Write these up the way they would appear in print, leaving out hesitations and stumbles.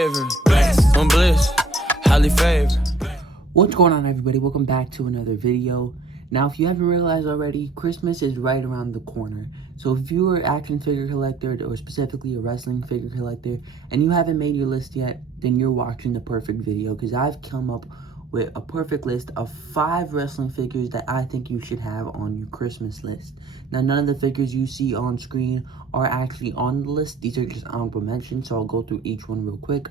favorite. I'm bliss, highly favored. What's going on, everybody? Welcome back to another video. Now, if you haven't realized already, Christmas is right around the corner. So if you're an action figure collector, or specifically a wrestling figure collector, and you haven't made your list yet, then you're watching the perfect video, because I've come up with a perfect list of 5 wrestling figures that I think you should have on your Christmas list. Now, none of the figures you see on screen are actually on the list. These are just honorable mentions, so I'll go through each one real quick.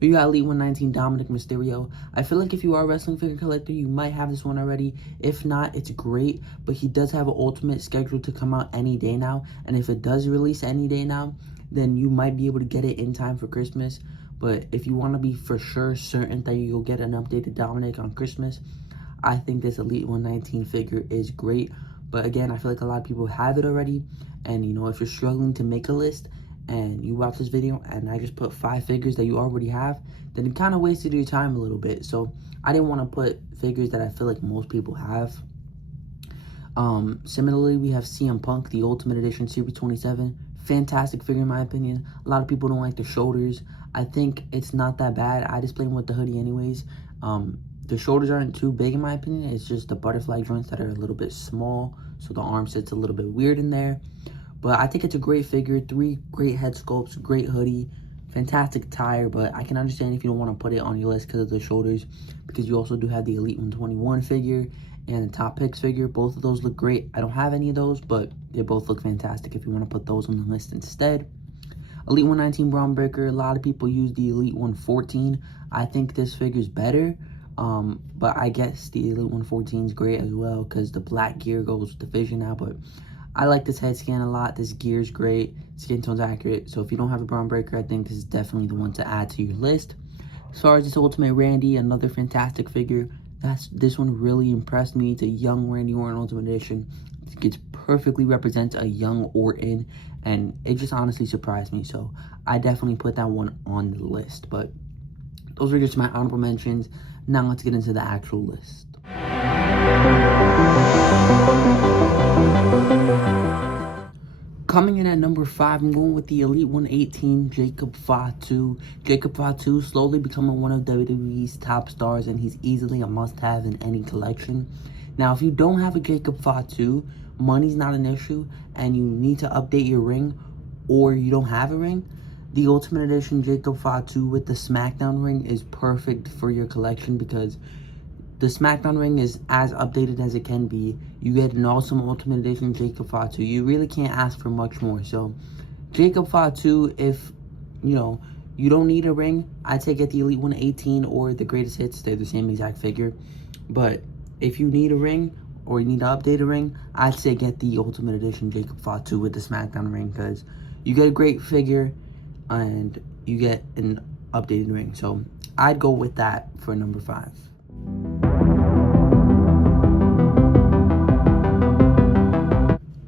We got Elite 119 Dominic Mysterio. I feel like if you are a wrestling figure collector, you might have this one already. If not, it's great, but he does have an Ultimate scheduled to come out any day now, and if it does release any day now, then you might be able to get it in time for Christmas. But if you want to be for sure certain that you'll get an updated Dominic on Christmas, I think this Elite 119 figure is great. But again, I feel like a lot of people have it already, and you know, if you're struggling to make a list, and you watch this video and I just put 5 figures that you already have, then it kind of wasted your time a little bit. So I didn't want to put figures that I feel like most people have. Similarly, we have CM Punk, the Ultimate Edition Series 27. Fantastic figure in my opinion. A lot of people don't like the shoulders. I think it's not that bad. I just play him with the hoodie anyways. The shoulders aren't too big in my opinion. It's just the butterfly joints that are a little bit small, so the arm sits a little bit weird in there. But I think it's a great figure. 3 great head sculpts, great hoodie, fantastic attire. But I can understand if you don't want to put it on your list because of the shoulders, because you also do have the Elite 121 figure and the Top Picks figure. Both of those look great. I don't have any of those, but they both look fantastic if you want to put those on the list instead. Elite 119 Braun Breaker. A lot of people use the Elite 114. I think this figure is better. But I guess the Elite 114 is great as well because the black gear goes with the Vision now. But I like this head scan a lot. This gear is great. Skin tone's accurate. So if you don't have a Braun Breaker, I think this is definitely the one to add to your list. As far as this Ultimate Randy, another fantastic figure. This one really impressed me. It's a young Randy Orton Ultimate Edition. It perfectly represents a young Orton, and it just honestly surprised me. So I definitely put that one on the list. But those are just my honorable mentions. Now let's get into the actual list. Coming in at number 5, I'm going with the Elite 118 Jacob Fatu. Jacob Fatu slowly becoming one of WWE's top stars, and he's easily a must-have in any collection. Now, if you don't have a Jacob Fatu, money's not an issue, and you need to update your ring, or you don't have a ring, the Ultimate Edition Jacob Fatu with the SmackDown ring is perfect for your collection because the SmackDown ring is as updated as it can be. You get an awesome Ultimate Edition Jacob Fatu. You really can't ask for much more. So, Jacob Fatu, if, you don't need a ring, I'd say get the Elite 118 or the Greatest Hits. They're the same exact figure. But if you need a ring or you need to update a ring, I'd say get the Ultimate Edition Jacob Fatu with the SmackDown ring because you get a great figure and you get an updated ring. So, I'd go with that for number 5.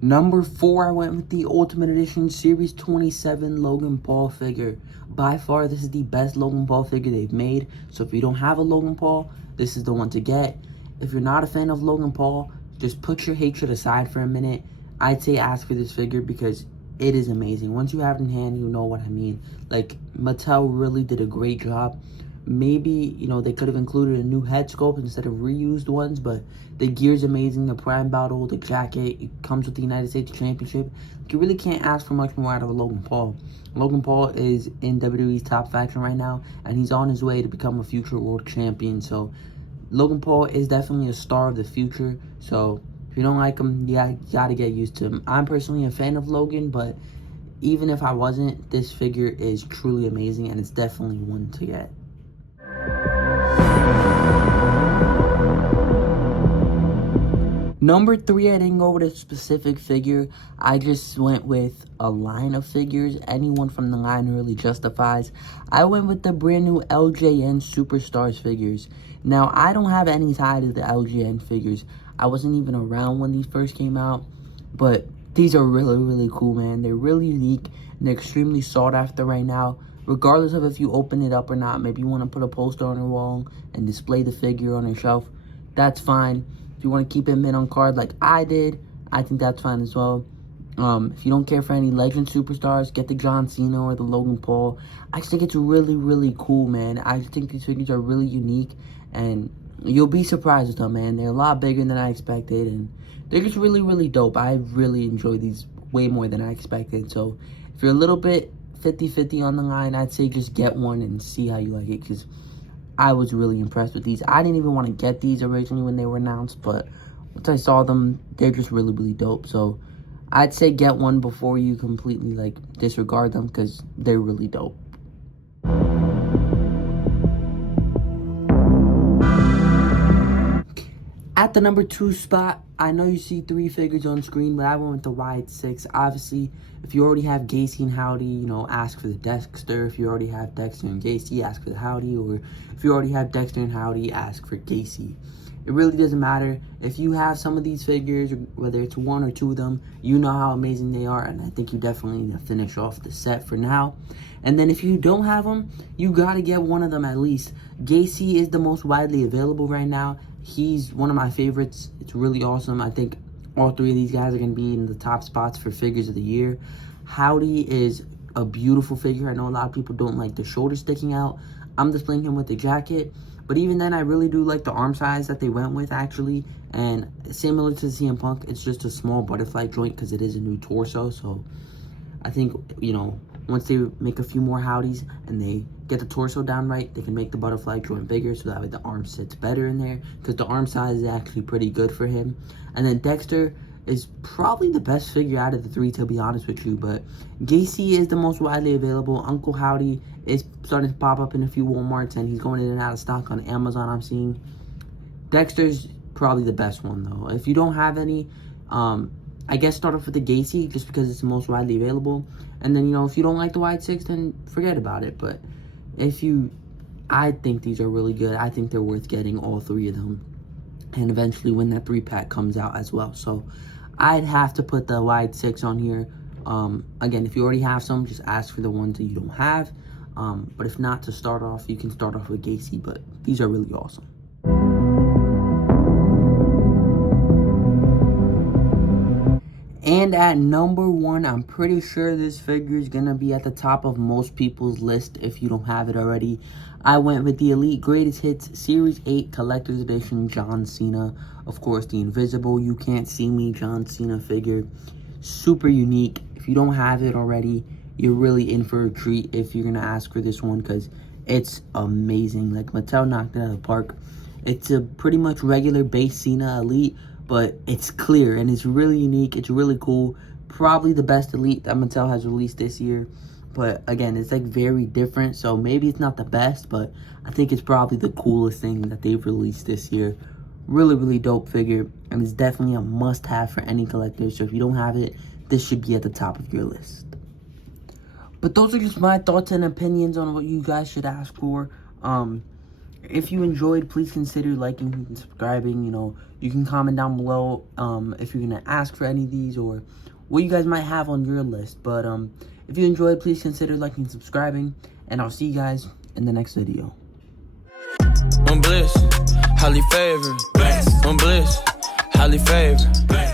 Number 4, I went with the Ultimate Edition Series 27 Logan Paul figure. By far, this is the best Logan Paul figure they've made. So if you don't have a Logan Paul, this is the one to get. If you're not a fan of Logan Paul, just put your hatred aside for a minute. I'd say ask for this figure because it is amazing. Once you have it in hand, you know what I mean. Like, Mattel really did a great job. Maybe, they could have included a new head sculpt instead of reused ones, but the gear's amazing. The Prime Battle, the jacket, it comes with the United States Championship. You really can't ask for much more out of a Logan Paul. Logan Paul is in WWE's top faction right now, and he's on his way to become a future world champion. So, Logan Paul is definitely a star of the future. So, if you don't like him, you gotta get used to him. I'm personally a fan of Logan, but even if I wasn't, this figure is truly amazing, and it's definitely one to get. Number 3, I didn't go with a specific figure. I just went with a line of figures. Anyone from the line really justifies. I went with the brand new LJN Superstars figures. Now, I don't have any tie to the LJN figures. I wasn't even around when these first came out. But these are really, really cool, man. They're really unique, and they're extremely sought after right now. Regardless of if you open it up or not, maybe you want to put a poster on your wall and display the figure on your shelf. That's fine. If you want to keep it mint on card like I did, I think that's fine as well. If you don't care for any legend superstars, get the John Cena or the Logan Paul. I just think it's really, really cool, man. I just think these figures are really unique, and you'll be surprised with them, man. They're a lot bigger than I expected, and they're just really, really dope. I really enjoy these way more than I expected. So if you're a little bit 50-50 on the line, I'd say just get one and see how you like it, because I was really impressed with these. I didn't even want to get these originally when they were announced, but once I saw them, they're just really, really dope. So I'd say get one before you completely, like, disregard them, because they're really dope. At the number 2 spot, I know you see 3 figures on screen, but I went with the wide 6. Obviously, if you already have Gacy and Howdy, you know, ask for the Dexter. If you already have Dexter and Gacy, ask for the Howdy. Or if you already have Dexter and Howdy, ask for Gacy. It really doesn't matter. If you have some of these figures, whether it's 1 or 2 of them, you know how amazing they are, and I think you definitely need to finish off the set for now. And then if you don't have them, you gotta get one of them at least. Gacy is the most widely available right now. He's one of my favorites. It's really awesome. I think all 3 of these guys are going to be in the top spots for figures of the year. Howdy is a beautiful figure. I know a lot of people don't like the shoulders sticking out. I'm displaying him with the jacket. But even then, I really do like the arm size that they went with, actually. And similar to CM Punk, it's just a small butterfly joint because it is a new torso. So I think, you know, once they make a few more Howdies and they get the torso down right, they can make the butterfly joint bigger so that way the arm sits better in there, because the arm size is actually pretty good for him. And then Dexter is probably the best figure out of the 3, to be honest with you, but Gacy is the most widely available. Uncle Howdy is starting to pop up in a few Walmarts, and he's going in and out of stock on Amazon, I'm seeing. Dexter's probably the best one, though. If you don't have any, I guess start off with the Gacy, just because it's the most widely available. And then, you know, if you don't like the wide 6, then forget about it. But I think these are really good. I think they're worth getting, all 3 of them. And eventually when that 3-pack comes out as well. So I'd have to put the wide 6 on here. Again, if you already have some, just ask for the ones that you don't have. But if not, to start off, you can start off with Gacy. But these are really awesome. And at number 1, I'm pretty sure this figure is going to be at the top of most people's list if you don't have it already. I went with the Elite Greatest Hits Series 8 Collector's Edition John Cena. Of course, the Invisible You Can't See Me John Cena figure. Super unique. If you don't have it already, you're really in for a treat if you're going to ask for this one, because it's amazing. Like, Mattel knocked it out of the park. It's a pretty much regular base Cena Elite, but it's clear and it's really unique. It's really cool. Probably the best Elite that Mattel has released this year. But again, it's like very different. So maybe it's not the best, but I think it's probably the coolest thing that they've released this year. Really, really dope figure. And it's definitely a must-have for any collector. So if you don't have it, this should be at the top of your list. But those are just my thoughts and opinions on what you guys should ask for. If you enjoyed, please consider liking and subscribing. You know, you can comment down below if you're going to ask for any of these or what you guys might have on your list. But if you enjoyed, please consider liking and subscribing. And I'll see you guys in the next video. I'm bliss, highly favored. I'm bliss, highly favored.